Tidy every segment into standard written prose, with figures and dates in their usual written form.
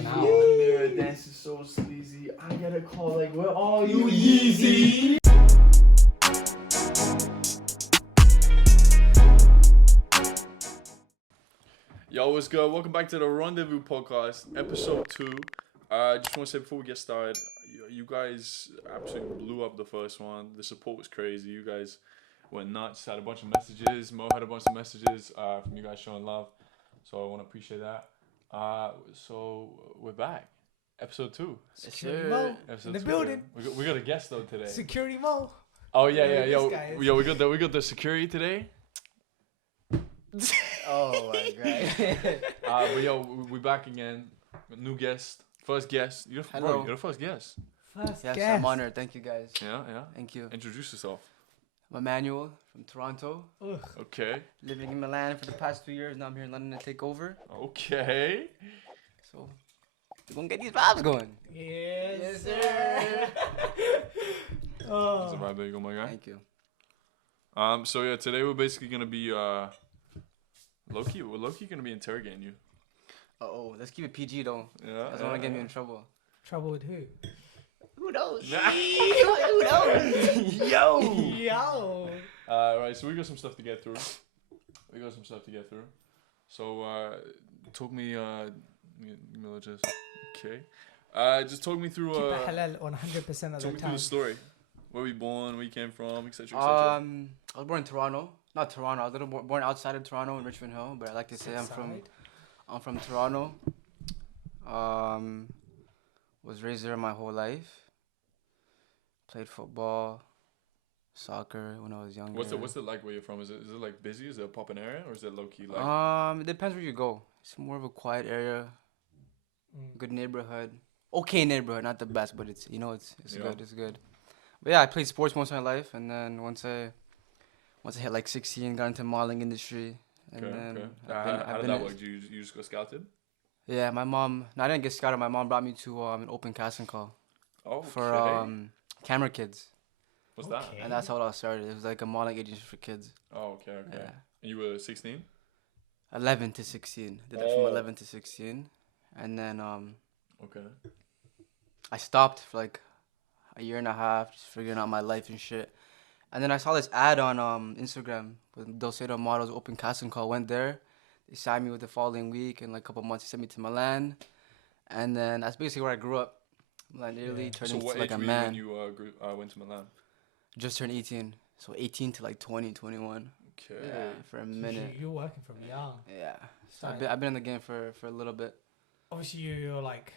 Now the mirror dance is so sleazy. I get a call like, where are you, Yeezy? Yo, what's good? Welcome back to the Rendezvous Podcast, episode 2. Just want to say before we get started, you guys absolutely blew up the first one. The support was crazy. You guys went nuts. Had a bunch of messages. Mo had a bunch of messages from you guys showing love. So I want to appreciate that. So we're back. Episode 2. Security Mo in the building. We got a guest though today. Security Mo. Oh yeah. Yo, we got the security today. Oh my god. But yo, we're back again. New guest, first guest. You're the first guest. First Yes, guest. I'm honored. Thank you guys. Yeah. Thank you. Introduce yourself. I'm Emmanuel from Toronto. Ugh. Okay. Living in Milan for the past 2 years. Now I'm here in London to take over. Okay. So we're gonna get these vibes going. Yes, sir. That's Oh. a vibe there you go, my guy. Thank you. So yeah, today we're basically gonna be low-key. We're low-key gonna be interrogating you. Oh, let's keep it PG though. Yeah. Doesn't want to get me in trouble. Trouble with who? Who knows? Who knows? Yo. Yo. Right. So we got some stuff to get through. So talk me. Email address. Okay. Just talk me through. Keep it halal 100% of the Talk me through time. the story. Where we born, where you came from, etc. I was born in Toronto. Not Toronto. I was a little born outside of Toronto in Richmond Hill, but I like to say I'm from Toronto. Was raised there my whole life. Played football, soccer when I was younger. What's it like where you're from? Is it like busy? Is it a poppin' area or is it low key like? It depends where you go. It's more of a quiet area. Good neighborhood. Okay neighborhood, not the best, but it's good. It's good. But yeah, I played sports most of my life, and then once I hit like 16, got into modeling industry. And then How did that work? You just got scouted? Yeah, my mom. No, I didn't get scouted. My mom brought me to an open casting call for camera kids. What's that? Okay. And that's how it all started. It was like a modeling agency for kids. Oh, okay. Yeah. And you were 16? 11 to 16. Did that from 11 to 16, and then Okay. I stopped for like a year and a half, just figuring out my life and shit. And then I saw this ad on Instagram with Dulcedo Models open casting call. Went there. They signed me with the following week. In like a couple months, they sent me to Milan. And then that's basically where I grew up. Milan, Italy, turned into like a man. When you went to Milan? Just turned 18. So 18 to like 20, 21. Okay. Yeah, for a minute. You're working from young. Yeah. So I've been in the game for a little bit. Obviously, you're like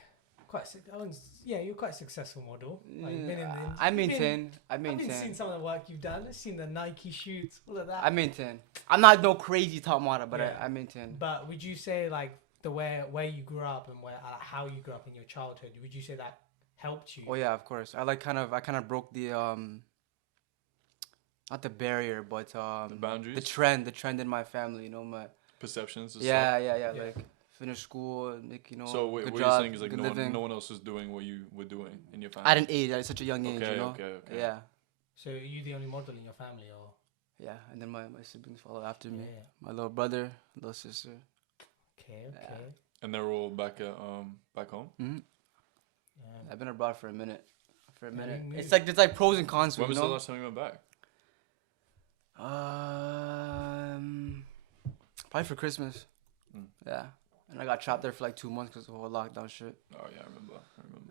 you're quite a successful model. Like, you've been in the I maintain. I've been seeing some of the work you've done. I've seen the Nike shoots, all of that. I maintain. I'm not no crazy top model, but Yeah. I maintain. But would you say like the where you grew up and how you grew up in your childhood? Would you say that helped you? Oh yeah, of course. I kind of broke the not the barrier, but the boundaries? the trend in my family. You know, my Perceptions? yeah. Like finish school, make So good what job, you're saying is like good no living. one else is doing what you were doing in your family? At an age, at such a young age, you know. Okay. Yeah, So are you the only model in your family, or? yeah. And then my siblings follow after me. Yeah. My little brother, little sister. Okay. And they're all back home? Mm-hmm. Yeah. I've been abroad for a minute. me- It's like there's like pros and cons. When you was know? the last time you went back? Probably for Christmas. Yeah, and I got trapped there for like 2 months because of the whole lockdown shit. Oh yeah, I remember.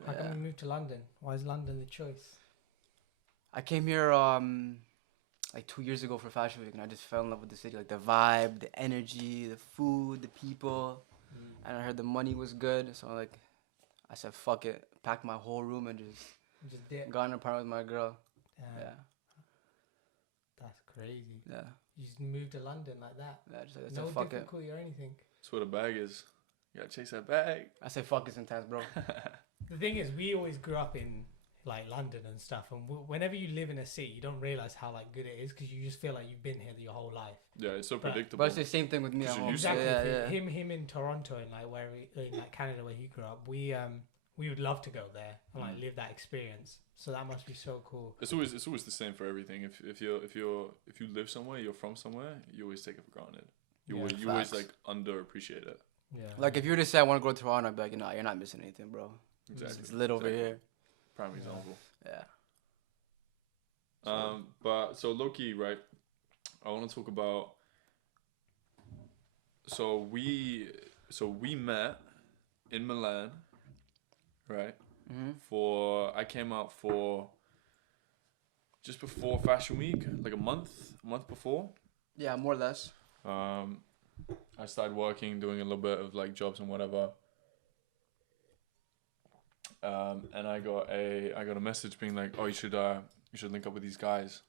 How come you moved to London? Why is London the choice? I came here like 2 years ago for Fashion Week, and I just fell in love with the city, like the vibe, the energy, the food, the people, and I heard the money was good, so like I said fuck it, packed my whole room and just did. got in an apartment with my girl. Yeah, That's crazy. yeah. You just moved to London like that. I just said No fuck it. difficulty or anything. That's where the bag is. You gotta chase that bag. I say fuck it sometimes, bro. The thing is, we always grew up in like London and stuff, and whenever you live in a city, you don't realize how like good it is because you just feel like you've been here your whole life. Yeah, it's so But- predictable. But it's the same thing with me at Because you're home. used to Exactly. Yeah. Him in Toronto and like in like Canada where he grew up, we would love to go there and like live that experience. So that must be so cool. It's always the same for everything. If you live somewhere, you're from somewhere, you always take it for granted. You always like underappreciate it. Yeah. Like if you were to say I want to go to Toronto, I'd be like, no, you're not missing anything, bro. Exactly. It's lit over here. Prime Yeah. example. Yeah. But so low-key, right? I want to talk about. So we met in Milan, right? Mm-hmm. I came out for just before Fashion Week, like a month before. Yeah, more or less. I started working, doing a little bit of like jobs and whatever. And I got a message being like, oh, you should link up with these guys.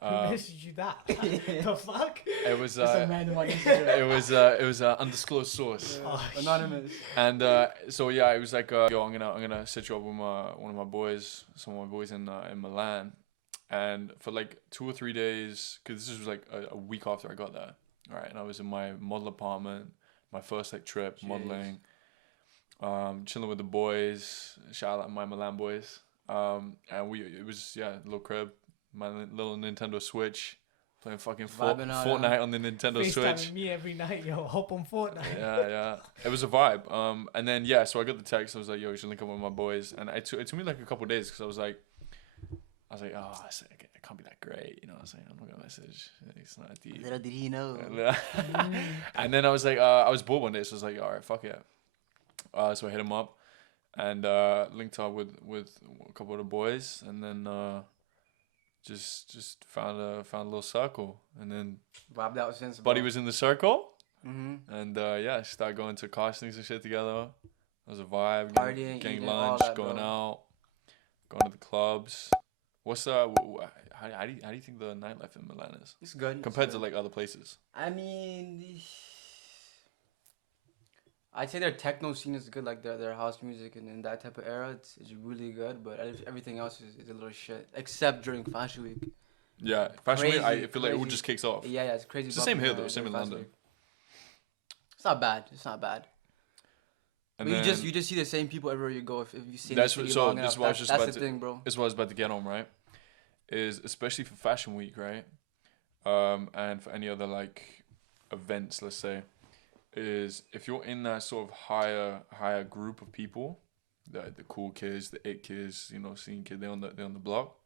Who messaged you that? The fuck? It was It's a random on Instagram. it was undisclosed source. Oh, Anonymous. And so yeah, it was like, yo, I'm gonna set you up with one of my boys, some of my boys in Milan, and for like 2 or 3 days, because this was like a week after I got there, right? And I was in my model apartment, my first like trip modeling, chilling with the boys. Shout out my Milan boys. And it was a little crib, my little Nintendo Switch. Playing fucking Fortnite on the Nintendo Switch. FaceTiming me every night, yo. Hop on Fortnite. Yeah. It was a vibe. And then so I got the text. I was like, yo, you should link up with my boys. And it took me like a couple of days because I was like, oh, it can't be that great. You know what I'm saying? I'm not gonna message. It's not deep. Little did he know. And then I was like, I was bored one day, so I was like, all right, fuck it. So I hit him up and linked up with a couple of the boys, and then just found a little circle, and then Bob, that was sensible. Buddy was in the circle, Mm-hmm. and started going to castings and shit together. It was a vibe, Partying, getting eating, all lunch, that, going bro. out, going to the clubs. What's how do you think the nightlife in Milan is It's good. compared it's to good. like other places? I mean, I'd say their techno scene is good, like their house music and in that type of era, it's really good. But everything else is a little shit, except during Fashion Week. Yeah, Fashion Week, I Crazy, feel like it crazy. just kicks off. Yeah, it's crazy. It's the same bumping here though, during same in Fashion London. Week. It's not bad. It's not bad. And But then, you just see the same people everywhere you go. If you see That's the what- city so long this enough, is what I was just that's about the to- thing, bro. is what I was about to get on, right? Is especially for Fashion Week, right? And for any other like events, let's say, is if you're in that sort of higher group of people, the cool kids, the it kids, scene kid, they're on the block.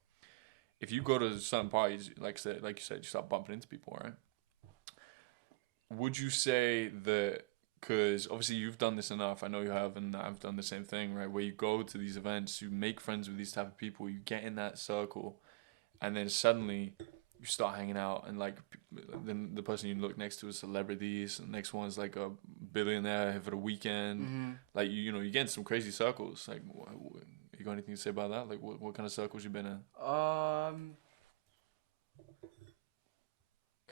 If you go to certain parties, like you said, you start bumping into people, right? Would you say that? Because obviously you've done this enough. I know you have, and I've done the same thing, right? Where you go to these events, you make friends with these type of people, you get in that circle, and then suddenly you start hanging out, and like then the person you look next to is celebrities, and the next one's like a billionaire here for the weekend. Mm-hmm. Like you get in some crazy circles. Like, you got anything to say about that? Like, what kind of circles you been in?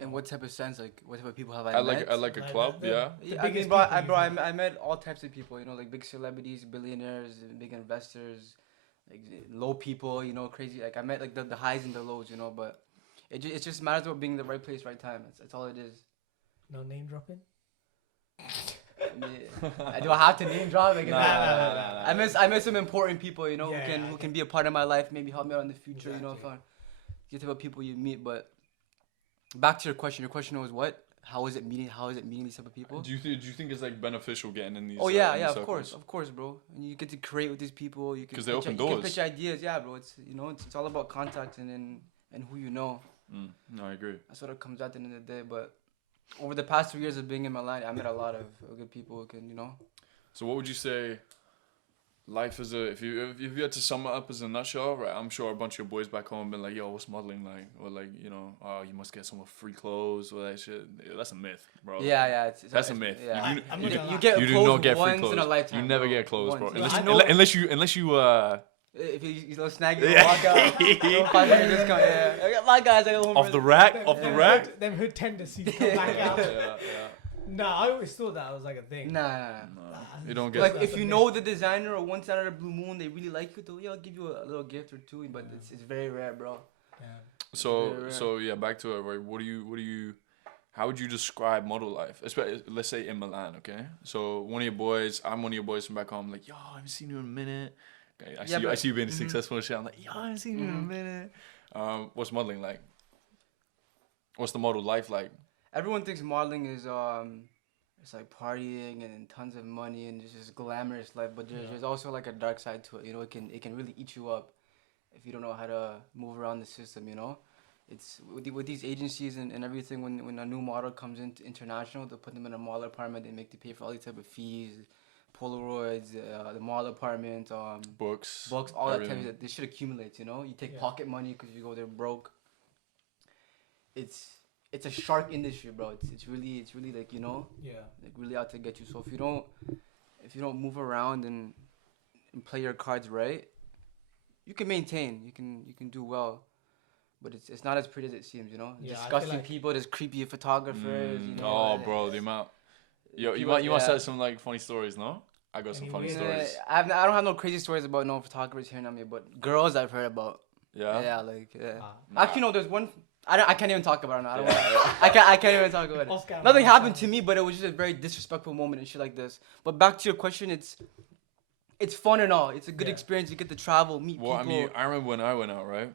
In what type of sense? Like, what type of people have I At met? like a Like club, the- yeah. The Yeah, I mean, biggest bro, people I met all types of people. Like big celebrities, billionaires, big investors, like low people. Crazy. Like I met like the highs and the lows. But it just matters about being in the right place, right time. That's all it is. No name dropping. Do I have to name drop? Like, Nah. I met some important people. Yeah, who can be a part of my life, maybe help me out in the future. Exactly. The type of people you meet. But back to your question. Your question was what? How is it meeting these type of people? Do you think it's like beneficial getting in these? Oh in yeah, these of circles? course, bro. And you get to create with these people. You can 'Cause they pitch open You can doors. pitch ideas, yeah, bro. It's it's all about contact and who you know. No, I agree. That's what it comes at the end of the day. But over the past 2 years of being in Milan, I met a lot of good people who can, So what would you say? Life is if you had to sum it up as a nutshell, right? I'm sure a bunch of your boys back home been like, "Yo, what's modeling like?" Or like, "Oh, you must get some free clothes or that shit." That's a myth, bro. Yeah. That's a myth. Yeah. You do- I'm you not do- gonna You lie. get You do clothes not get free once clothes. in a lifetime. You never bro. get clothes, bro. Once. Unless- Unless you If you snag it, Yeah. walk out. Little 500 discount. Yeah. I got my guys. I got home off the rack, off the rack. Them hood tendencies come back out. Yeah. Nah, I always thought that was like a thing. Nah. No, you don't get. Like That's if a you myth. know the designer or once out of the blue moon, they really like you, though. Yeah, I'll give you a little gift or two. But it's very rare, bro. Yeah. So yeah, back to it. Right? What do you? How would you describe model life? Especially, let's say in Milan, okay? So one of your boys, I'm one of your boys from back home. Like, yo, I haven't seen you in a minute. Okay, I see you being successful and shit. I'm like, yo, I haven't seen you in a minute. What's modeling like? What's the model life like? Everyone thinks modeling is it's like partying and tons of money and just glamorous life. But there's also like a dark side to it. You know, it can really eat you up if you don't know how to move around the system. You know, it's with these agencies and everything. When a new model comes into international, they'll put them in a model apartment. They make you pay for all these type of fees, Polaroids, the model apartment, books, all everything. that type of shit. This shit accumulates. You know, you take pocket money because you go there broke. It's a shark industry, bro. It's really like, you know, like really out to get you. So if you don't move around and play your cards right, you can maintain. You can do well, but it's not as pretty as it seems. You know, disgusting people. There's creepy photographers. You know, bro, the amount. Yo, you must have some like funny stories, no? I got some funny stories. I don't have no crazy stories about no photographers here on me, but girls I've heard about. Yeah. Actually, no. There's one. I can't even talk about it. I can't even talk about it. Nothing happened to me, but it was just a very disrespectful moment and shit like this. But back to your question, it's fun and all. It's a good experience. You get to travel, meet people. I mean, I remember when I went out, right?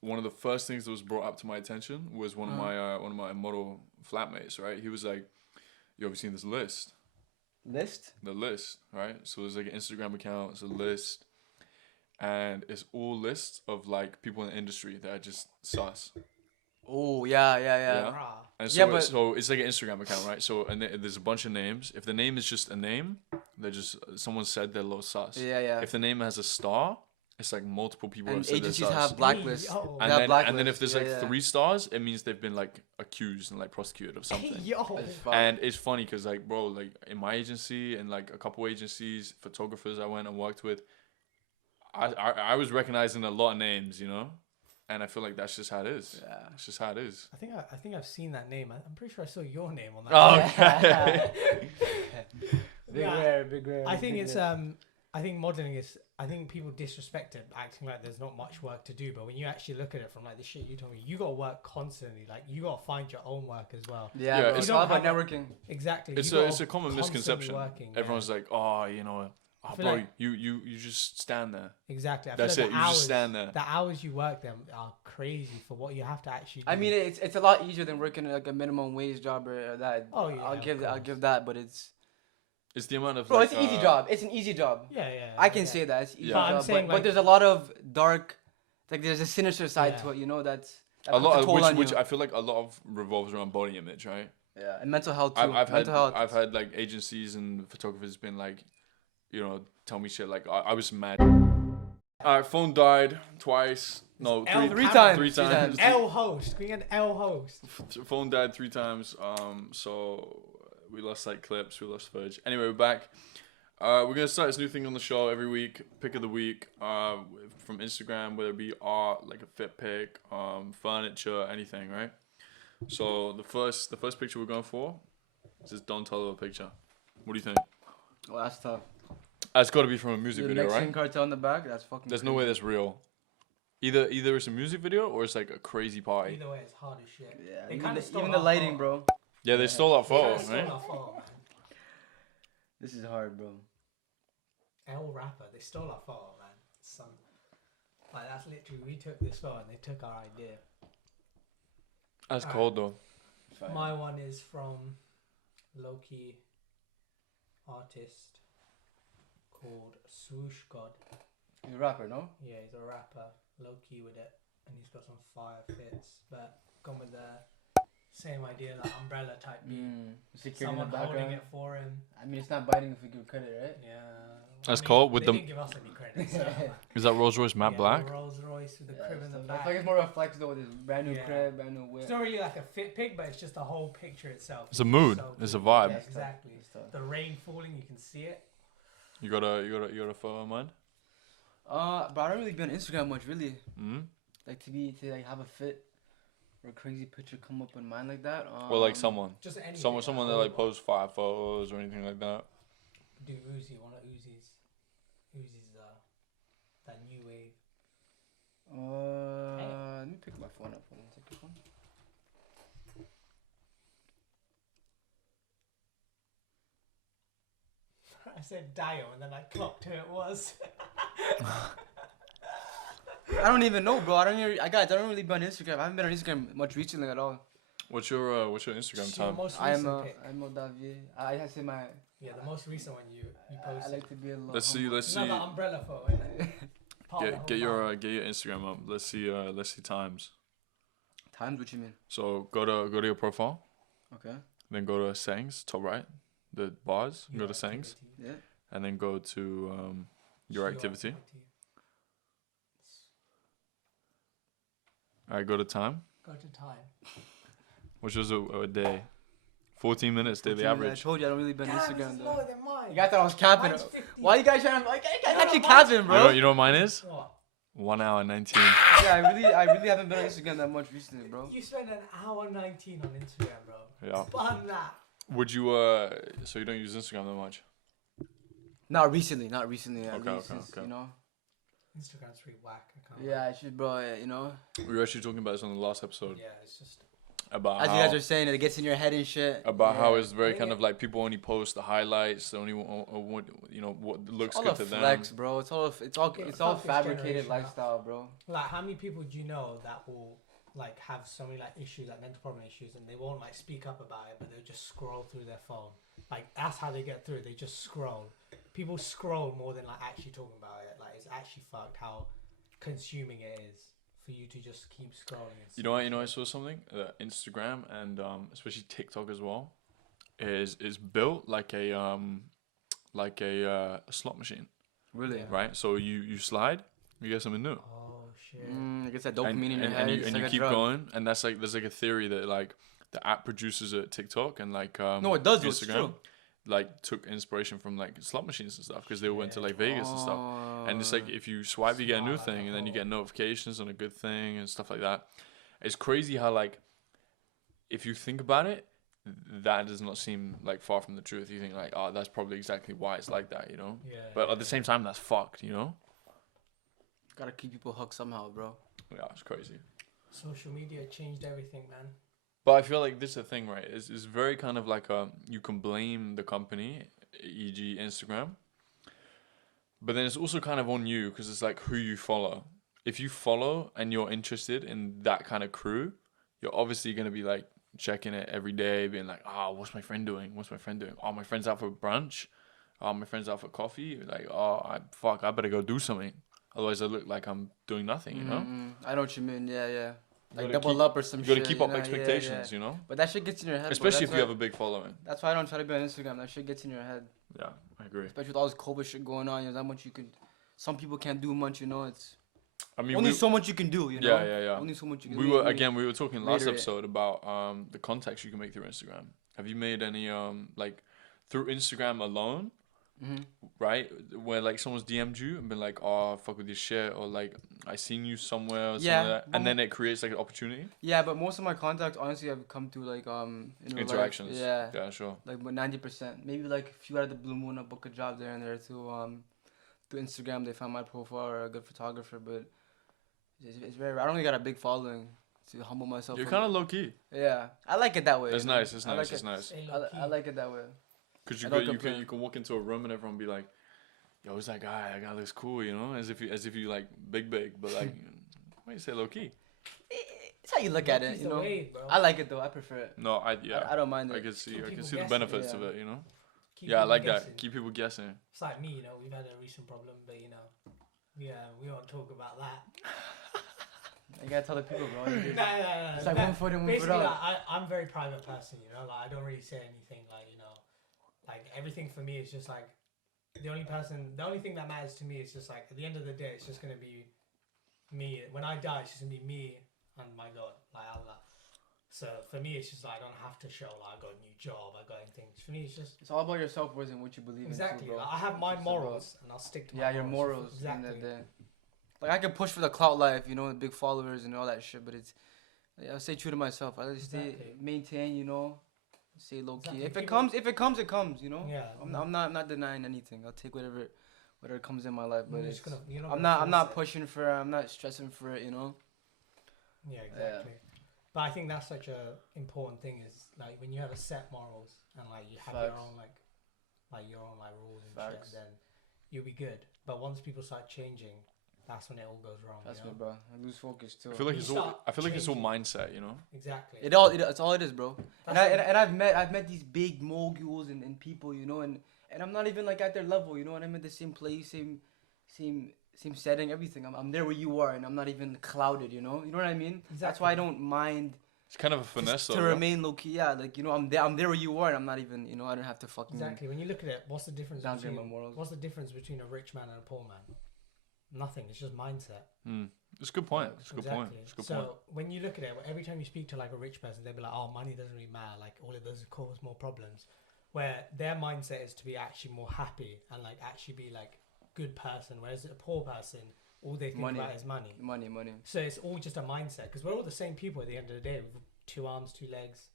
One of the first things that was brought up to my attention was one of my model flatmates, right? He was like, "You ever seen this list?" List? The list, right? So there's like an Instagram account. It's a list. And it's all lists of like people in the industry that are just sus. Oh yeah. And so, so it's like an Instagram account, right? So and there's a bunch of names. If the name is just a name, they're just someone said they're low sus. Yeah. If the name has a star, it's like multiple people. And have said agencies they're sus. have blacklists. And then if there's like 3 stars, it means they've been like accused and like prosecuted of something. And it's funny because like, bro, like in my agency and like a couple agencies, photographers I went and worked with, I was recognizing a lot of names, you know, and I feel like that's just how it is. Yeah, it's just how it is. I think I've seen that name. I'm pretty sure I saw your name on that. Okay. Big rare. I think it's I think modeling is. I think people disrespect it, acting like there's not much work to do. But when you actually look at it from like the shit you told me, you gotta work constantly. Like you gotta find your own work as well. Yeah, it's all about networking. Exactly. It's a common misconception. Everyone's like, oh, you know. Oh, bro, like, you just stand there. Exactly. That's it. You just stand there. The hours you work them are crazy for what you have to actually do. I mean, it's a lot easier than working like a minimum wage job or that. Oh yeah. I'll give that, but it's the amount of. Bro, it's an easy job. It's an easy job. Yeah. I can say that it's easy job, I'm saying, but there's a lot of dark, like there's a sinister side to it. You know that a lot of which I feel like a lot of revolves around body image, right? Yeah, and mental health too. I've had like agencies and photographers been like, you know, tell me shit like I was mad. Alright, phone died twice. No, three times. L host. We get L host. Phone died 3 times. So we lost like clips. We lost footage. Anyway, we're back. We're gonna start this new thing on the show every week. Pick of the week. From Instagram, whether it be art, like a fit pick, furniture, anything, right? So the first picture we're going for is this Don Toliver picture. What do you think? Well, that's tough. It's got to be from a music video, Mexican right? cartel in the back. That's fucking. There's no way that's real. Either it's a music video or it's like a crazy party. Either way, it's hard as shit. Yeah, even the lighting, bro. Yeah, they stole our photo, right? This is hard, bro. L rapper, they stole our photo, man. Like that's literally we took this photo and they took our idea. That's cold though. My one is from low-key artist called Swoosh God. He's a rapper, no? Yeah, he's a rapper, low-key with it, and he's got some fire fits, but gone with the same idea, like umbrella type beat. Someone holding it for him. I mean, it's not biting if we give credit, right? Yeah. That's cold with they didn't give us any credit. So. Is that Rolls Royce matte black? Rolls Royce with the crib in the back. I feel like it's more of a flex though with this brand new crib, brand new whip. It's not really like a fit pic, but it's just the whole picture itself. It's a mood. So it's a vibe. Yeah, exactly. The rain falling, you can see it. You got a photo in mind? But I don't really be on Instagram much, really. Mm-hmm. Like to like have a fit or a crazy picture come up in mind like that. Or like someone. Just anything. Someone that like posts 5 photos or anything like that. Do Uzi, one of Uzi's that new wave. Let me pick my phone up. Hold on, take this one. I said Dio and then I clocked who it was. I don't even know, bro. I don't really be on Instagram. I haven't been on Instagram much recently at all. What's your Instagram Just your time? most I'm recent pic. Davier. I say my. Yeah, the most recent one you I posted. like to be a little. Let's see. Let's No, see. the umbrella photo. Innit? Part of the Get whole your vibe. get your Instagram up. Let's see times. Times, what you mean? So go to your profile. Okay. Then go to settings, top right, the bars. Your Go to settings, activity. Yeah. and then go to your activity. Alright, go to time, Go to time. which was a day. 14 minutes daily 14 minutes. average. I told you I don't really been Damn, Instagram this is though. lower than mine. You guys thought I was capping. Mine's 50. Why you guys trying to? Like, you guys No, actually mine's capping, You bro. know what mine is? What? 1 hour 19. Yeah, I really haven't been on Instagram that much recently, bro. You spend an hour 19 on Instagram, bro. Yeah. Bun that. Would you so you don't use Instagram that much? Not recently. At Okay, least, okay, it's, okay. you know. Instagram's pretty whack. I can't Yeah, I should, bro. You know. We were actually talking about this on the last episode Yeah, it's just. about As how you guys are saying, it gets in your head and shit. about how Yeah. it's very I kind think of like people only post the highlights, they only want what looks It's all good a to flex, them. bro. It's all Okay, it's all fuck this fabricated generation, lifestyle, bro. Like, how many people do you know that will like have so many like issues, like mental problem issues, and they won't like speak up about it, but they'll just scroll through their phone. Like that's how they get through. They just scroll. People scroll more than like actually talking about it. Like it's actually fucked how consuming it is for you to just keep scrolling. And You know, I saw something. Instagram and especially TikTok as well is built like a slot machine, Really? Yeah. right? So you slide, you get something new. Oh shit. I guess that dopamine in your head. and it's you like a keep drug. going, and that's like there's like a theory that like the app producers at TikTok and like No, it does. It's true. like took inspiration from like slot machines and stuff because they went to like Vegas and stuff. Oh. And it's like if you swipe, you get a new Smart, thing, and then you oh. get notifications on a good thing and stuff like that. It's crazy how like if you think about it, that does not seem like far from the truth. You think like, oh, that's probably exactly why it's like that, you know. Yeah. But at the same time, that's fucked, you know. Gotta keep people hooked somehow, bro. Yeah, it's crazy. Social media changed everything, man. But I feel like this is the thing, right? It's very kind of like you can blame the company, e.g. Instagram. But then it's also kind of on you because it's like who you follow. If you follow and you're interested in that kind of crew, you're obviously going to be like checking it every day, being like, oh, what's my friend doing? What's my friend doing? Oh, my friend's out for brunch. Oh, my friend's out for coffee. Like, oh, I better go do something. Otherwise I look like I'm doing nothing, you know? I know what you mean. Yeah. You Like gotta double up or some You shit. got to keep up know? Yeah, expectations, yeah. you know? But that shit gets in your head. bro. Especially if That's you why- have a big following. That's why I don't try to be on Instagram. That shit gets in your head. Yeah, I agree. Especially with all this COVID shit going on. You know, that much you can. Some people can't do much. You know, it's I mean, only so much you can do. You know. Yeah. Only so much you can. We were talking last reiterate. episode about the contacts you can make through Instagram. Have you made any like through Instagram alone, right? Where like someone's DM'd you and been like, oh, fuck with your shit, or like I seen you somewhere or something Yeah, like that, but and then it creates like an opportunity. Yeah, but most of my contacts honestly have come through like in real life. Interactions. Yeah. Yeah, sure. Like 90%. Maybe like a few out of the blue moon, I book a job there and there too. Through Instagram, they found my profile or a good photographer, but it's very rare. I don't really got a big following to humble myself. You're from kind it. of low key. Yeah, I like it that way. It's you know? nice. It's I nice. like It's it. nice. Stay I, low-key. I like it that way. Cause I don't you complain. can walk into a room and everyone be like, yo, who's that guy? That guy looks cool, you know, as if you like big, but like, why you say low key? It's how you look at it, Low-key's you the know. wave, bro. I like it though. I prefer it. No, I don't mind it. I can see Keep I can people see the guessing. benefits of Yeah. it, you know. Keep Yeah, I people like guessing. that. Keep people guessing. It's like me, you know, we've had a recent problem, but you know, we won't talk about that. You gotta tell the people, bro. No. It's like one foot in, one foot Basically, out. like, I'm a very private person, you know. Like I don't really say anything. Like you know, like everything for me is just like the only thing that matters to me is just like at the end of the day, it's just gonna be me. When I die, it's just gonna be me and my God, like Allah. So for me, it's just like I don't have to show like I got a new job, I got anything. For me, it's just It's all about your self-worth and what you believe exactly. in, too, bro. Like, I have my It's about- morals, and I'll stick to my Yeah, your morals. Exactly. Exactly. Like I can push for the clout life, you know, the big followers and all that shit, but it's I stay true to myself. I just stay Exactly. maintain, you know, stay low key. Exactly. If it People- comes, it comes, you know. Yeah. I'm not denying anything. I'll take whatever comes in my life, but You're it's, just gonna, you're I'm gonna not force it. pushing for it. I'm not stressing for it, you know. Yeah, exactly. But I think that's such a important thing is like when you have a set morals and like you have your Facts. own like your own like rules and Facts. shit, then you'll be good. But once people start changing, that's when it all goes wrong. That's you know? me, bro. I lose focus too. I feel like You it's all. start I feel like it's all changing. mindset, you know. Exactly. It's all it is, bro. And That's I've met these big moguls and people, you know, and I'm not even like at their level, you know, and I'm in the same place, same setting, everything. I'm there where you are, and I'm not even clouded, you know. You know what I mean? That's why I Exactly. don't mind It's kind of a finesse, to though. Bro. remain low key. Yeah, like, you know, I'm there where you are, and I'm not even, you know, I don't have to fucking Exactly. When you look at it, what's the difference downgrade my between morals. what's the difference between a rich man and a poor man? Nothing. It's just mindset. It's a good point. It's a good point. It's a good so point. when you look at it, every time you speak to like a rich person, they'll be like, "Oh, money doesn't really matter. Like all it does is cause more problems." Where their mindset is to be actually more happy and like actually be like good person. Whereas a poor person, all they think about is money. Money. So it's all just a mindset because we're all the same people at the end of the day with 2 arms, 2 legs.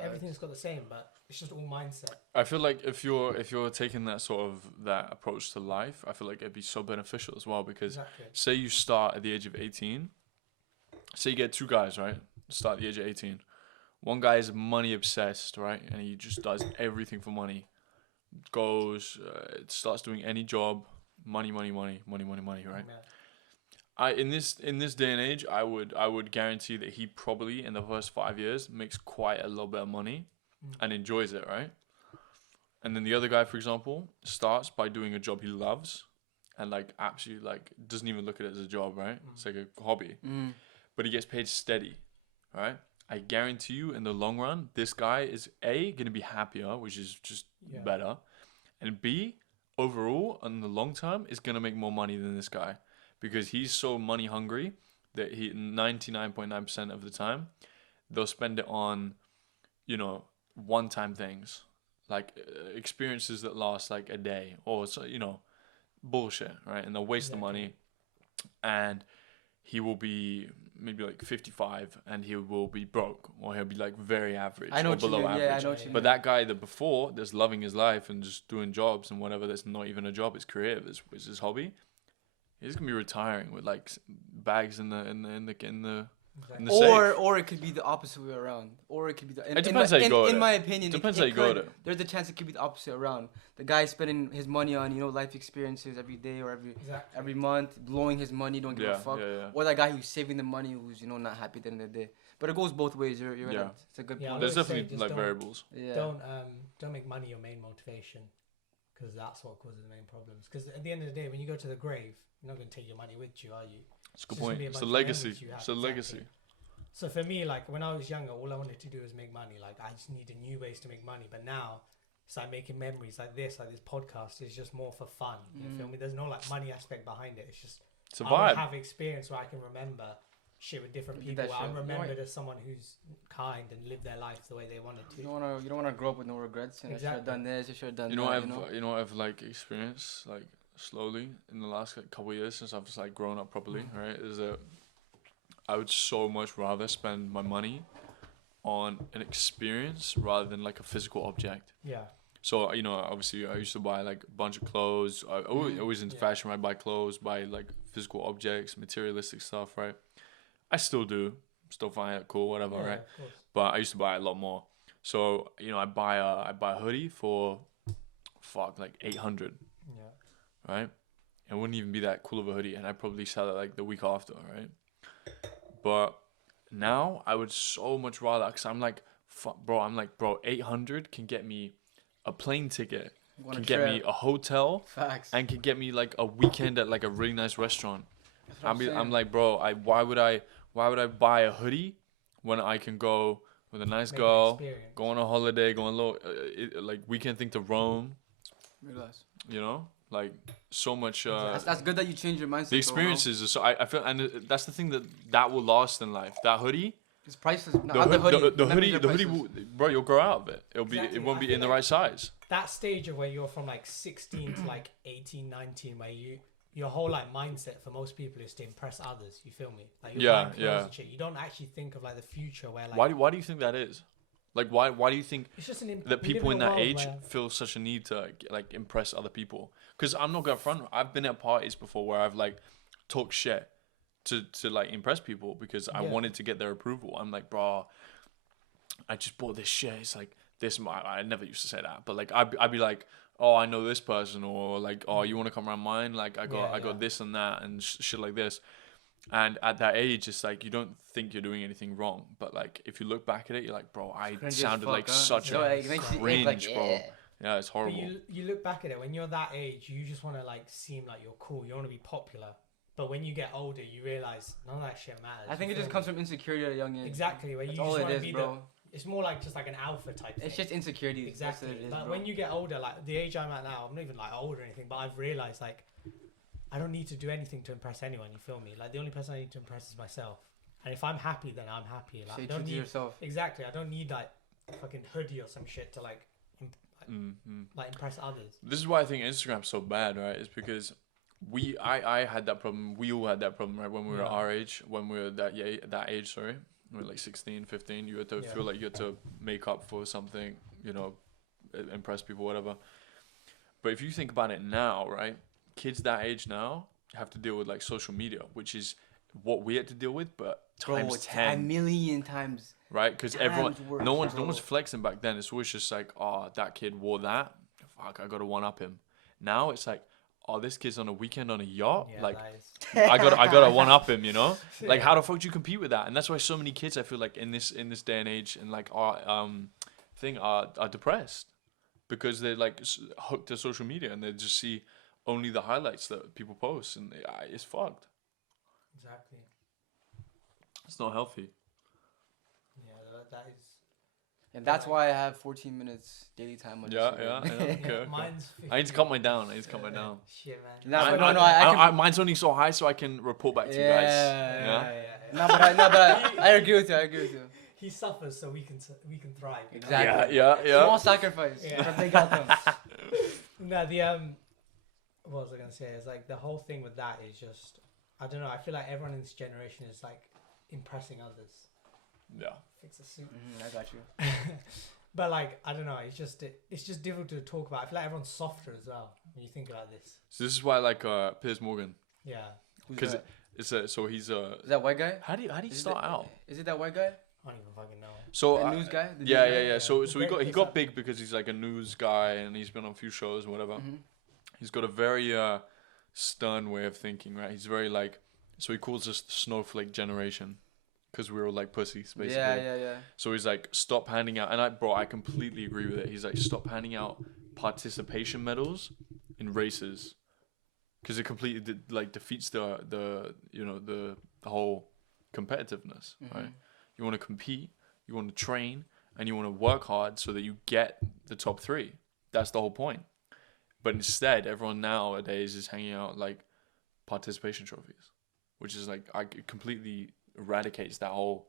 Everything's got the same, but it's just all mindset. I feel like if you're taking that approach to life, I feel like it'd be so beneficial as well because Exactly. say you start at the age of 18, say you get 2 guys, right? Start at the age of 18. One guy is money obsessed, right? And he just does everything for money. Goes, starts doing any job, money, right? Yeah. In this day and age, I would guarantee that he probably in the first 5 years makes quite a little bit of money and enjoys it, right? And then the other guy, for example, starts by doing a job he loves and like absolutely like doesn't even look at it as a job, right? It's like a hobby. But he gets paid steady, right? I guarantee you in the long run, this guy is A, going to be happier, which is just better. And B, overall, in the long term, is going to make more money than this guy. Because he's so money hungry that he 99.9% of the time, they'll spend it on, you know, one-time things. Like experiences that last like a day or, so, you know, bullshit, right? And they'll waste the money. And he will be maybe like 55 and he will be broke or he'll be like very average or below average. Yeah, I know what you mean. But that guy that before that's loving his life and just doing jobs and whatever that's not even a job, it's creative, it's his hobby. He's gonna be retiring with like bags in the safe. Or it could be the opposite way around. Or it could be It depends how you go at it. In my opinion, Depends how you go at it. There's a chance it could be the opposite around. The guy spending his money on, you know, life experiences every day or every month, blowing his money, don't give a fuck. Or that guy who's saving the money, who's, you know, not happy at the end of the day. But it goes both ways. You're right. It's a good point. There's definitely like variables. Don't make money your main motivation because that's what causes the main problems. Because at the end of the day, when you go to the grave, you're not going to take your money with you, are you? It's a good point. It's a legacy. It's a legacy. So for me, like when I was younger, all I wanted to do was make money. Like I just needed new ways to make money. But now it's like making memories like this podcast is just more for fun. You feel me? There's no like money aspect behind it. It's just a I vibe. would have experience where I can remember shit with different people. I'm remembered as someone who's kind and lived their life the way they wanted to. You don't wanna grow up with no regrets. And I should have done this. I should have done that. You know what I've like experienced like slowly in the last like, couple of years since I've just like grown up properly, right? Is that I would so much rather spend my money on an experience rather than like a physical object. Yeah. So, you know, obviously I used to buy like a bunch of clothes. I always into fashion, right? Buy clothes, buy like physical objects, materialistic stuff, right? I still do. Still find it cool, whatever, right? But I used to buy a lot more. So, you know, I buy a hoodie for like 800. Yeah. Right? It wouldn't even be that cool of a hoodie and I'd probably sell it like the week after, right? But now I would so much rather, because I'm like, bro, 800 can get me a plane ticket, can get me a hotel, and can get me like a weekend at like a really nice restaurant. I'm like, bro, why would I buy a hoodie when I can go with a nice girl, go on a holiday, go on a little like weekend thing to Rome, you know? Like so much. That's good that you change your mindset. The experiences are so I feel, and that's the thing that will last in life. That hoodie. It's priceless. The hoodie, bro, you'll grow out of it. It won't be in the right size. That stage of where you're from like 16 to like 18, 19, where your whole like mindset for most people is to impress others. You feel me? Like you're buying clothes and shit. You don't actually think of like the future where like. Why do you think that is? Like why do you think it's just that people in that age feel such a need to like impress other people? Because I'm not gonna front. I've been at parties before where I've like talked shit to like impress people because I wanted to get their approval. I'm like, bro, I just bought this shit. It's like this. I never used to say that, but like I'd be like, oh, I know this person, or like, oh, you want to come around mine? Like, I got Yeah. this and that and shit like this. And at that age, it's like you don't think you're doing anything wrong, but like if you look back at it, you're like, bro, I Cringe as sounded fuck, like huh? such So, a like, it makes you- cringe, like, bro. yeah. Yeah, it's But horrible. you look back at it, when you're that age, you just want to like seem like you're cool. You want to be popular. But when you get older, you realize none of that shit matters. I think you it just feel comes me? from insecurity at a young age. Exactly, where That's you all just it want to is, be bro. It's more like just like an alpha type thing. It's just insecurity. Exactly. That's what it is, But bro. when you get older, like the age I'm at now, I'm not even like old or anything, but I've realized like I don't need to do anything to impress anyone. You feel me? Like the only person I need to impress is myself. And if I'm happy, then I'm happy. Like Stay I true don't to need yourself. exactly. I don't need like a fucking hoodie or some shit to like like impress others. This is why I think Instagram's so bad, right? It's because I had that problem. We all had that problem, right? When we were Yeah. our age, when we were that age, sorry. We were like 16, 15. You had to Yeah. feel like you had to make up for something, you know, impress people, whatever. But if you think about it now, right? Kids that age now have to deal with like social media, which is what we had to deal with, but Bro, times it's 10. a million times. Right? Because everyone, times worse, no one's bro. flexing back then. It's always just like, oh, that kid wore that. Fuck, I gotta one up him. Now it's like, oh, this kid's on a weekend on a yacht. Yeah, like, that is. I gotta one up him. You know? Like, Yeah. how the fuck do you compete with that? And that's why so many kids, I feel like in this day and age, and like our thing are depressed because they're like hooked to social media and they just see only the highlights that people post, and it's fucked. Exactly. It's not healthy. Yeah, that is. And that's why I have 14 minutes daily time on Yeah, Instagram. yeah, I know. Okay. Mine's 50. I need to cut mine down. I need to cut mine down. Shit, man. Nah, but no, I can. mine's only so high so I can report back to you guys. Yeah. Yeah. No, but I agree with you. He suffers so we can thrive. you know? Exactly. Yeah. Small sacrifice. Yeah. But they got them. No, what was I gonna say? Is like the whole thing with that is just I don't know. I feel like everyone in this generation is like impressing others. Yeah. Fix a suit. I got you. But like I don't know. It's just difficult to talk about. I feel like everyone's softer as well when you think about this. So this is why I like Piers Morgan, Yeah. Who's because that? so he's Is that white guy? how do you Is it start that- out? Is it that white guy? I don't even fucking know. So The news guy? The yeah, news guy? yeah. So The he great got piss big because he's like a news guy and he's been on a few shows and whatever. Mhm. He's got a very stern way of thinking, right? He's very like, so he calls us the snowflake generation because we're all like pussies, basically. Yeah. So he's like, stop handing out, and I completely agree with it. He's like, stop handing out participation medals in races, because it completely defeats the whole competitiveness, right? You want to compete, you want to train, and you want to work hard so that you get the top 3. That's the whole point. But instead, everyone nowadays is hanging out like participation trophies, which is like it completely eradicates that whole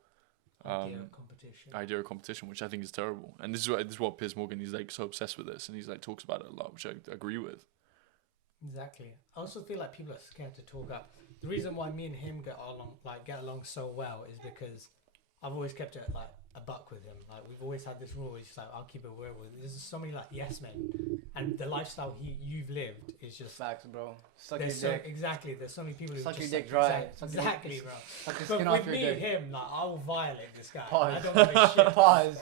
Competition. idea of competition, which I think is terrible. And this is what Piers Morgan, he's like so obsessed with this, and he's like talks about it a lot, which I agree with. Exactly. I also feel like people are scared to talk up. The reason why me and him get along so well is because I've always kept it like a buck with him. Like we've always had this rule. It's just like I'll keep it real with. There's so many like yes men, and the lifestyle you've lived is just. Facts, bro. Suck your There's dick. Exactly. There's so many people who Suck just your dick like, dry. Suck your dick- Exactly, bro. Suck the But skin off with your me and dick. him, like I will violate this guy. Pause. I don't give a shit. Pause.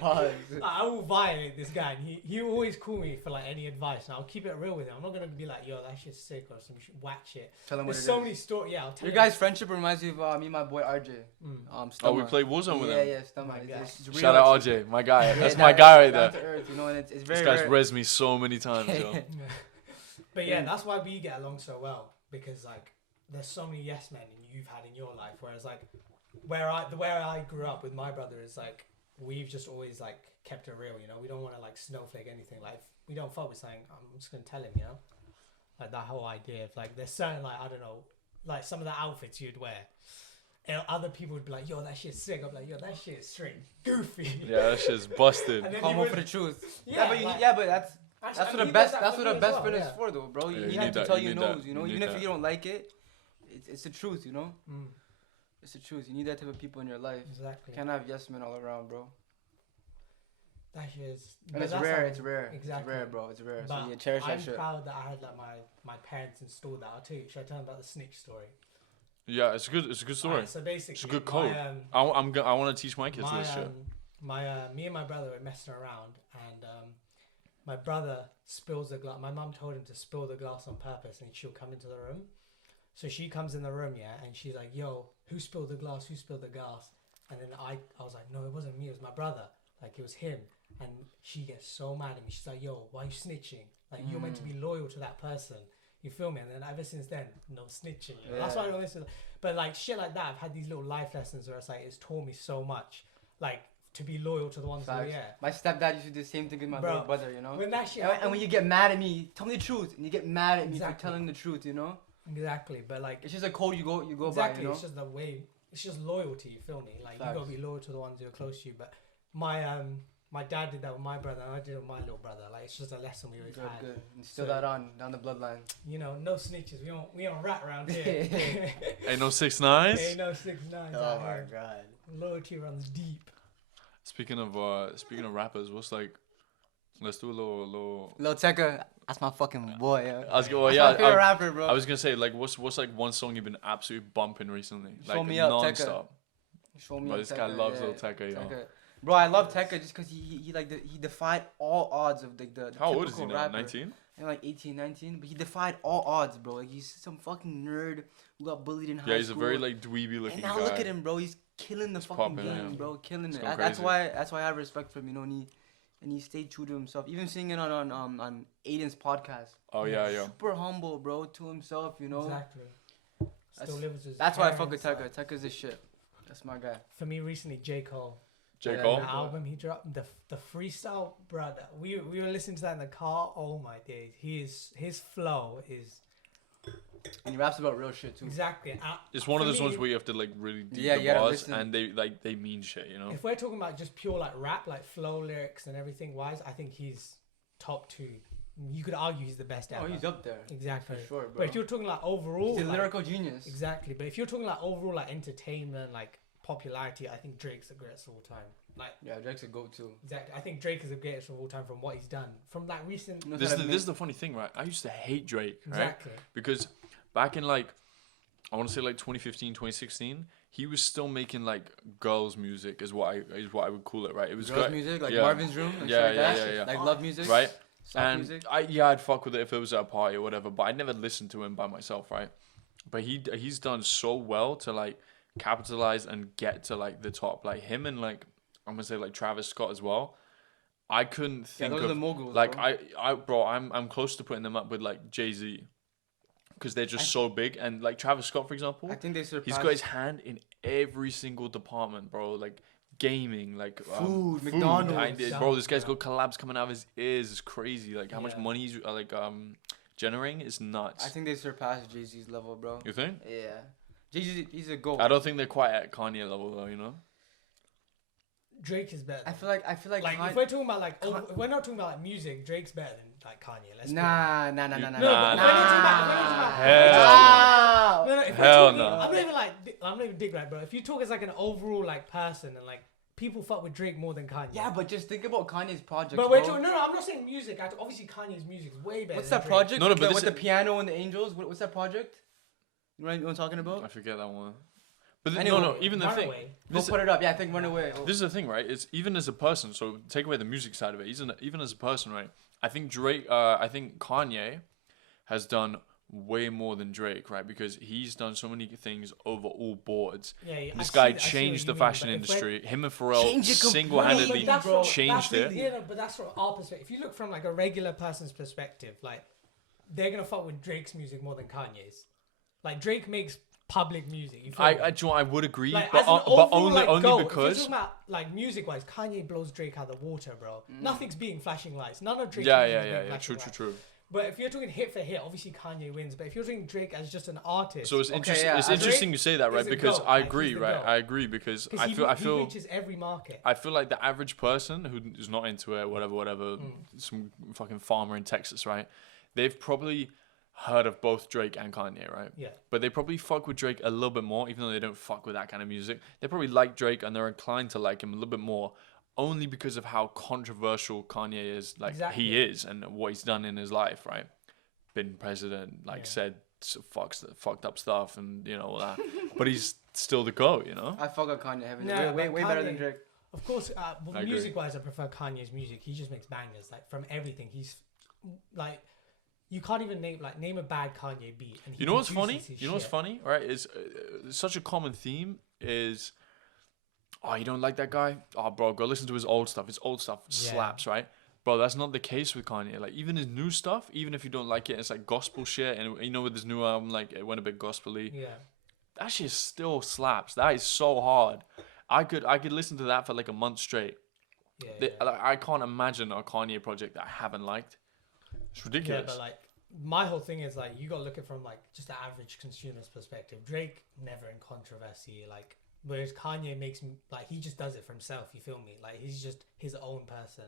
Pause. Like, I will violate this guy, and he will always call me for like any advice, and I'll keep it real with him. I'm not gonna be like, yo, that shit's sick or some whack shit. Tell him what There's it so is. many stories. Yeah, I'll tell Your you. guys' friendship reminds me of me and my boy RJ. Oh, we Stomach. play Warzone with him. Yeah, Stomach. My It's- guy. it's real. Shout out RJ, my guy. Yeah, That's nah, my guy right down there. to earth, you know, and it's very This guy's rare. res me so many times, yo. But yeah, that's why we get along so well, because like there's so many yes men you've had in your life, whereas like where I grew up with my brother is like we've just always like kept it real, you know. We don't want to like snowflake anything. Like if we don't fuck with something, I'm just gonna tell him, you know. Like that whole idea of like there's certain like I don't know, like some of the outfits you'd wear. And other people would be like, yo, that shit's sick. I'm like, yo, that shit's straight goofy. Yeah, that shit's busted. And then Come you home would- for the truth. Yeah, but like- but that's Actually, what he the does best. that That's for what me a as best well, friend yeah. is for, though, bro. Yeah, You you need need to that, tell you your need nose, that, you know. you Even need if that. you don't like it, it's the truth, you know. Mm, It's the truth. You need that type of people in your life. exactly. Can't have yes men all around, bro. That shit is. And but it's that's rare. how- It's rare. Exactly. It's rare, bro. It's rare. So But you cherish that I'm shit. proud that I had like my parents installed that. I'll tell you. Should I tell them about the snitch story? Yeah, it's a good story. Alright, so basically, It's a good code. My, I want to teach my kids this shit. me and my brother were messing around, and my brother spills the glass. My mum told him to spill the glass on purpose, and she'll come into the room. So she comes in the room, yeah, and she's like, "Yo, who spilled the glass? Who spilled the glass?" And then I was like, "No, it wasn't me. It was my brother. Like, it was him." And she gets so mad at me. She's like, "Yo, why are you snitching? Like, you're meant to be loyal to that person." You feel me? And then ever since then, no snitching. Yeah. That's why I don't listen. But like shit like that, I've had these little life lessons where it's like it's taught me so much. Like to be loyal to the ones who Facts. yeah. My stepdad used to do the same thing with my Bro, little brother, you know. When that shit And when you get mad at me, tell me the truth. And you get mad at me for Exactly. telling the truth, you know. exactly, but like It's just a code you go exactly, by, you know. it's just the way. It's just loyalty. You feel me? Like Facts. you gotta be loyal to the ones who are close to you. But my dad did that with my brother, and I did it with my little brother. Like it's just a lesson we always Good, had. good. And still So- that on down the bloodline. You know, no snitches. We don't rat around here. Ain't no 6ix9ines. Ain't no 6ix9ines out here. god. Loyalty runs deep. Speaking of rappers, what's like? Let's do a little. Lil Tecca, that's my fucking boy. Yeah. I was well, That's yeah. my favorite rapper, bro. I was gonna say like, what's like one song you've been absolutely bumping recently, Show like me up, Tecca. non-stop. Show me But up, this guy Tecca, loves yeah. Lil Tecca, yo. Tecca. Bro, I love Tecca just because he defied all odds of the How old is he typical now? rapper. 19. And like 18, 19, but he defied all odds, bro. Like he's some fucking nerd who got bullied in high school. Yeah, he's a very like dweeby looking And now guy. look at him, bro. He's killing the fucking popping, game, yeah. bro. Killing It's it. going That's crazy. why I have respect for him, you know. And he stayed true to himself. Even singing on Aiden's podcast. Oh yeah. Super humble, bro, to himself, you know. Exactly. Still lives with his That's why I fuck with parents, Tecca. Tecca's the shit. That's my guy. For me, recently, J. Cole. J Yeah, Cole. The album he dropped, the freestyle, brother. We were listening to that in the car. Oh my days, his flow is And he raps about real shit too. exactly. It's one of for those me, ones where you have to like really deep Yeah, the you gotta bars, listen. and they mean shit, you know. If we're talking about just pure like rap, like flow, lyrics, and everything wise, I think he's top 2. You could argue he's the best ever. Oh, he's up there. Exactly. For sure, bro. But if you're talking like overall, He's a like, lyrical genius. exactly. But if you're talking like overall like entertainment, like popularity, I think Drake's the greatest of all time. Like Yeah, Drake's a go-to. exactly, I think Drake is the greatest of all time from what he's done. From that recent, You know This what I is mean? the funny thing, right? I used to hate Drake, right? exactly. Because back in like, I want to say like 2015, 2016, he was still making like girls' music, is what I would call it, right? It was Girls' good, music, like yeah. Marvin's Room, and Yeah, shit like yeah, that. yeah. Like love music, right? soft And music. I'd fuck with it if it was at a party or whatever, but I never listened to him by myself, right? But he's done so well to like capitalize and get to like the top, like him and like I'm gonna say like Travis Scott as well. I couldn't Yeah, think those are of the moguls. like bro. bro, I'm close to putting them up with like Jay-Z because they're just so big, and like Travis Scott for example, I think they surpassed. he's got his hand in every single department, bro. Like gaming, like Food, McDonald's. bro. This guy's got collabs coming out of his ears. It's crazy. Like how much Yeah. money he's like generating is nuts. I think they surpassed Jay-Z's level, bro. You think? Yeah. Jay-Z, he's a goat. I don't think they're quite at Kanye level though. You know? Drake is better. I feel like Like if we're talking about like, if we're not talking about like music, Drake's better than like Kanye. Let's be honest. Nah. No, but Nah, if we're not talking about, Hell no, if we're Hell talking, no. I'm not even like, I'm not even dig right, bro. If you talk as like an overall like person and like people fuck with Drake more than Kanye. Yeah, but just think about Kanye's project. But we're talking, no, I'm not saying music. Obviously, Kanye's music is way better. What's than that Drake. project? No, but with this the is- piano and the angels. What's that project? You know what I'm talking I about? forget that one. But Anyway, no. Even the thing. Runaway. Go This, put it up. Yeah, I think Runaway. this is the thing, right? It's even as a person. So take away the music side of it. Even as a person, right? I think Drake. I think Kanye has done way more than Drake, right? Because he's done so many things over all boards. Yeah, yeah, This I guy see what changed you the mean, fashion but if we're- industry. Him and Pharrell Changed it single-handedly completely, that's bro. changed that's it. Yeah, no, but that's from our perspective. If you look from like a regular person's perspective, like they're gonna fuck with Drake's music more than Kanye's. Like Drake makes public music. You feel me? Do you know what, I would agree, Like, but as an but overall, like, only goal, if you're because talking about like music wise, Kanye blows Drake out of the water, bro. Nothing's beating flashing lights. None of Drake's music is beating flashing lights. True. But if you're talking hit for hit, obviously Kanye wins. But if you're talking Drake as just an artist, So it's Okay, interesting. yeah, It's I interesting agree. you say that, right? He's a Because goat, I like, agree, he's the right? goat. I agree because because I he feel reaches every market. I feel like the average person who's not into it, whatever, some fucking farmer in Texas, right? They've probably heard of both Drake and Kanye, right? Yeah. But they probably fuck with Drake a little bit more, even though they don't fuck with that kind of music. They probably like Drake and they're inclined to like him a little bit more, only because of how controversial Kanye is, like Exactly. he is, and what he's done in his life, right? Been president, like Yeah. said fucked up stuff, and you know all that. But he's still the GOAT, you know. I fuck with Kanye heavily. Nah, way but better than Kanye- Drake. Of course, I agree. music-wise, I prefer Kanye's music. He just makes bangers, like from everything. He's like, you can't even name a bad Kanye beat. And he You know what's funny? produces his You know what's shit. funny, right? Is such a common theme is, oh, you don't like that guy? Oh, bro, go listen to his old stuff. His old stuff slaps, right? Bro, that's not the case with Kanye. Like, even his new stuff, even if you don't like it, it's like gospel shit. And you know, with his new album, like, it went a bit gospel-y. Yeah. That shit still slaps. That is so hard. I could listen to that for like a month straight. Yeah. I can't imagine a Kanye project that I haven't liked. It's ridiculous. Yeah, but like my whole thing is like you gotta look at it from like just the average consumer's perspective. Drake never in controversy, like whereas Kanye makes like he just does it for himself. You feel me? Like he's just his own person.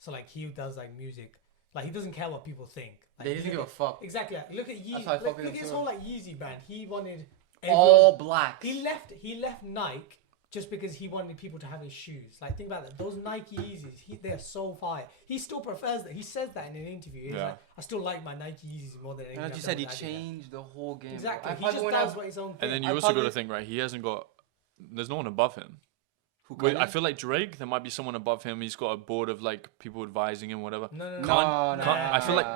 So like he does like music, like he doesn't care what people think. Like, They doesn't give a fuck. Exactly. Like, look at Yeezy. That's how I Look fucking at his feel. whole like Yeezy brand. He wanted All black. He left Nike just because he wanted people to have his shoes. Like think about that. Those Nike Yeezys, they're so fire. He still prefers that. He says that in an interview. He's like, I still like my Nike Yeezys more than anything. And as you said, he changed the whole game. Exactly. Bro. He just does what his own thing. And then you also got to think, right? He hasn't got. There's no one above him. Wait, I feel like Drake, there might be someone above him. He's got a board of like people advising him, whatever. No. I feel like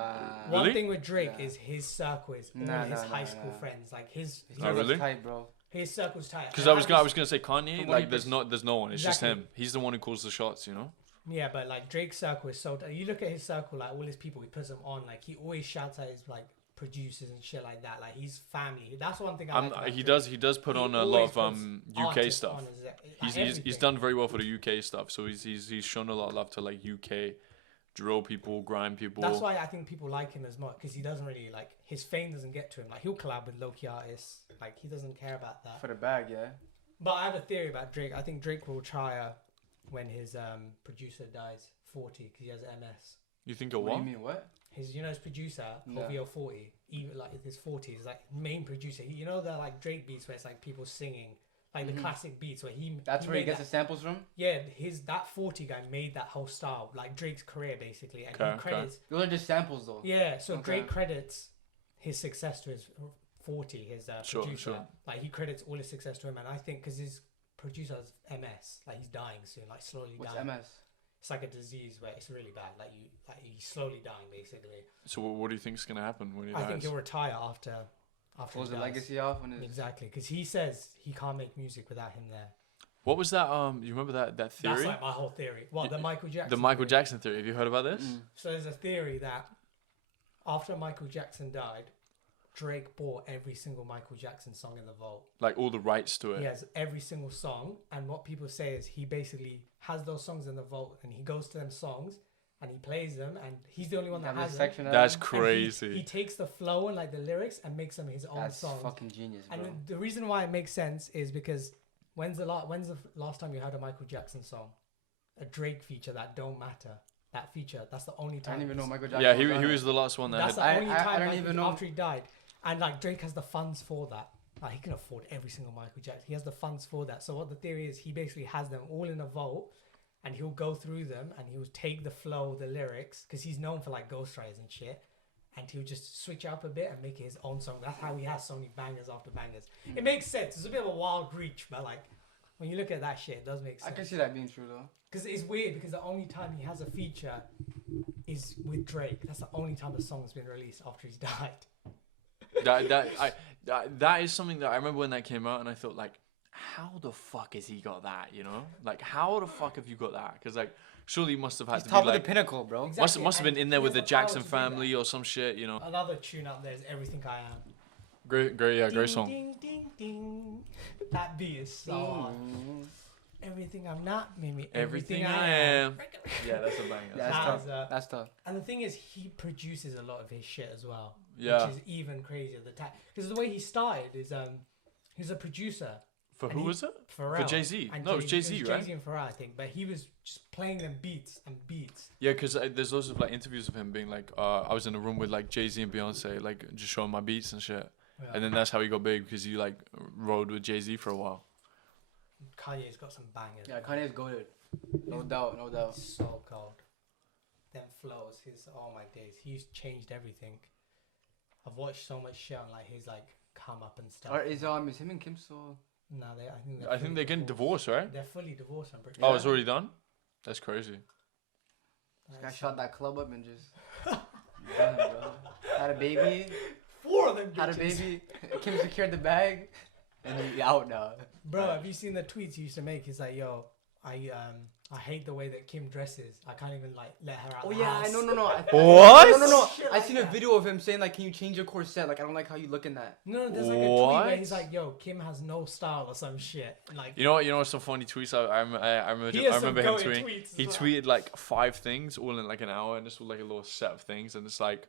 one really? thing with Drake is his circle is all his high school friends. Like his really? Tight, bro. His circle's tight. Because I was gonna say Kanye, like there's no one. It's just Exactly. him. He's the one who calls the shots, you know. Yeah, but like Drake's circle is so tight. You look at his circle, like all his people, he puts them on. Like he always shouts at his like producers and shit like that. Like he's family. That's one thing I like about he Drake. does put on a lot of UK artists stuff. on his, He's everything. done very well for the UK stuff. So he's shown a lot of love to like UK drill people, grime people. That's why I think people like him as much because he doesn't really like his fame doesn't get to him. Like he'll collab with low-key artists. Like he doesn't care about that. For the bag, yeah. But I have a theory about Drake. I think Drake will retire when his producer dies, 40, because he has MS. You think of What what? do you mean, what? His producer, No. OVO 40, even like his 40s, like main producer. You know the like Drake beats where it's like people singing, like the classic beats where he. That's where he made gets that, the samples from? Yeah, that 40 guy made that whole style, like Drake's career basically, and Okay, he credits. Those are just samples, though. Yeah, so Okay. Drake credits his success to his 40, his Sure, producer. sure. Like he credits all his success to him, and I think because his producer has MS, like he's dying soon, like slowly What's dying. MS? It's like a disease where it's really bad. Like he's slowly dying basically. So what do you think is gonna happen when he I dies? think he'll retire after Close he the dies. legacy off when it's... Exactly, because he says he can't make music without him there. What was that? You remember that theory? That's like my whole theory. What, the Michael Jackson? The Michael theory? Jackson theory. Have you heard about this? So there's a theory that after Michael Jackson died, Drake bought every single Michael Jackson song in the vault. Like all the rights to it. He has every single song, and what people say is he basically has those songs in the vault, and he goes to them songs, and he plays them, and he's the only one that has them. That's And crazy. He takes the flow and like the lyrics and makes them his own That's songs. fucking genius, bro. And the reason why it makes sense is because when's the last time you heard a Michael Jackson song, a Drake feature that don't matter? That feature, that's the only I time. didn't even know Michael Jackson Yeah, he was on it. was the last one that That's had. the only time I don't like, even know. after he died, and like Drake has the funds for that. Like he can afford every single Michael Jackson. He has the funds for that. So what the theory is, he basically has them all in a vault, and he'll go through them and he'll take the flow, the lyrics, because he's known for like ghostwriters and shit. And he'll just switch up a bit and make it his own song. That's how he has so many bangers after bangers. It makes sense. It's a bit of a wild reach, but like when you look at that shit, it does make sense. I can see that being true, though. Because it's weird because the only time he has a feature is with Drake. That's the only time the song's been released after he's died. That is something that I remember when that came out, and I thought like, how the fuck has he got that? You know, like how the fuck have you got that? Because like, surely you must have had He's to top be of like the pinnacle, bro. Exactly. must have been in there And with he the has the power Jackson to do family or some shit. You know, Another tune up there is Everything I Am. great Ding, song. Ding, ding, ding. That beat is so hard. Everything I'm not, Mimi. Everything I am. Yeah, that's a banger. That's That tough. is, That's tough. And the thing is, he produces a lot of his shit as well. Yeah. Which is even crazier. Because the way he started is he's a producer. For And who he- was it? Pharrell. For Jay-Z. And No, it was Jay-Z, right? Jay-Z and Pharrell, I think. But he was just playing them beats and beats. Yeah, because there's lots of like interviews of him being like, I was in a room with like Jay-Z and Beyonce, like just showing my beats and shit. Yeah. And then that's how he got big, because he like rode with Jay-Z for a while. Kanye's got some bangers. Yeah, Kanye's goated. No doubt, no doubt. He's so cold. Them flows, oh my days. He's changed everything. I've watched so much shit on like his like come up and stuff. Or is him and Kim still No, I think they're getting divorced, right? They're fully divorced. I'm pretty Oh, sure. it's already done. That's crazy. This guy shot that club up and just done, bro. Had a baby. 4 of them. Had a bitches. baby. Kim secured the bag, and he out now. Bro, have you seen the tweets he used to make? He's like, yo, I hate the way that Kim dresses. I can't even like let her out. Oh the yeah, house. no. What? No. Shit I like seen a that. video of him saying like, "Can you change your corset? Like, I don't like how you look in that." No, there's like a tweet What? where he's like, yo, Kim has no style or some shit. Like, You know what's some funny tweets? I remember he has I remember some him goated tweeting. tweets He as well. tweeted like 5 things all in like an hour, and this was like a little set of things, and it's like,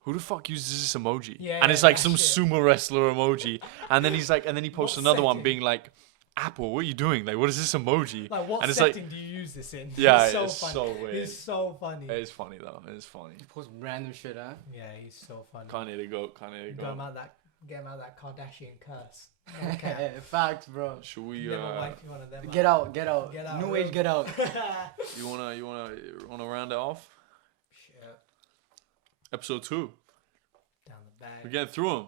who the fuck uses this emoji? Yeah, and it's like that some shit. sumo wrestler emoji, and then he posts What another one setting? being like, Apple, what are you doing? Like, what is this emoji? Like, what and it's setting like, do you use this in? yeah, He's so it's funny. so weird. He's so funny. It is funny though. It is funny. He posts random shit, huh? Yeah, he's so funny. Kanye the goat. Kanye the Get him goat. out that Kardashian curse. Okay. Facts, bro. Should we? Never wife you one of them. Get out. Get out, New bro. age, get out. You wanna round it off? Shit. Episode 2. Down the bag. We're getting through them.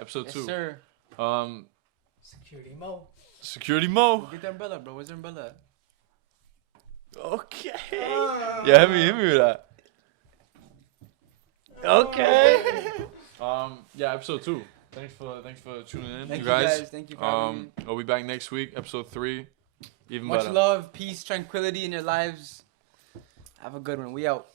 Episode Yes, 2. sir. Security Mo. Security Mo. Get the umbrella, bro. Where's the umbrella? Okay. Yeah, hit me with that. Okay. Yeah, episode 2. Thanks for tuning in, Thank you guys. Thank you for having me. I'll be back next week, episode 3. Even Much better. love, peace, tranquility in your lives. Have a good one. We out.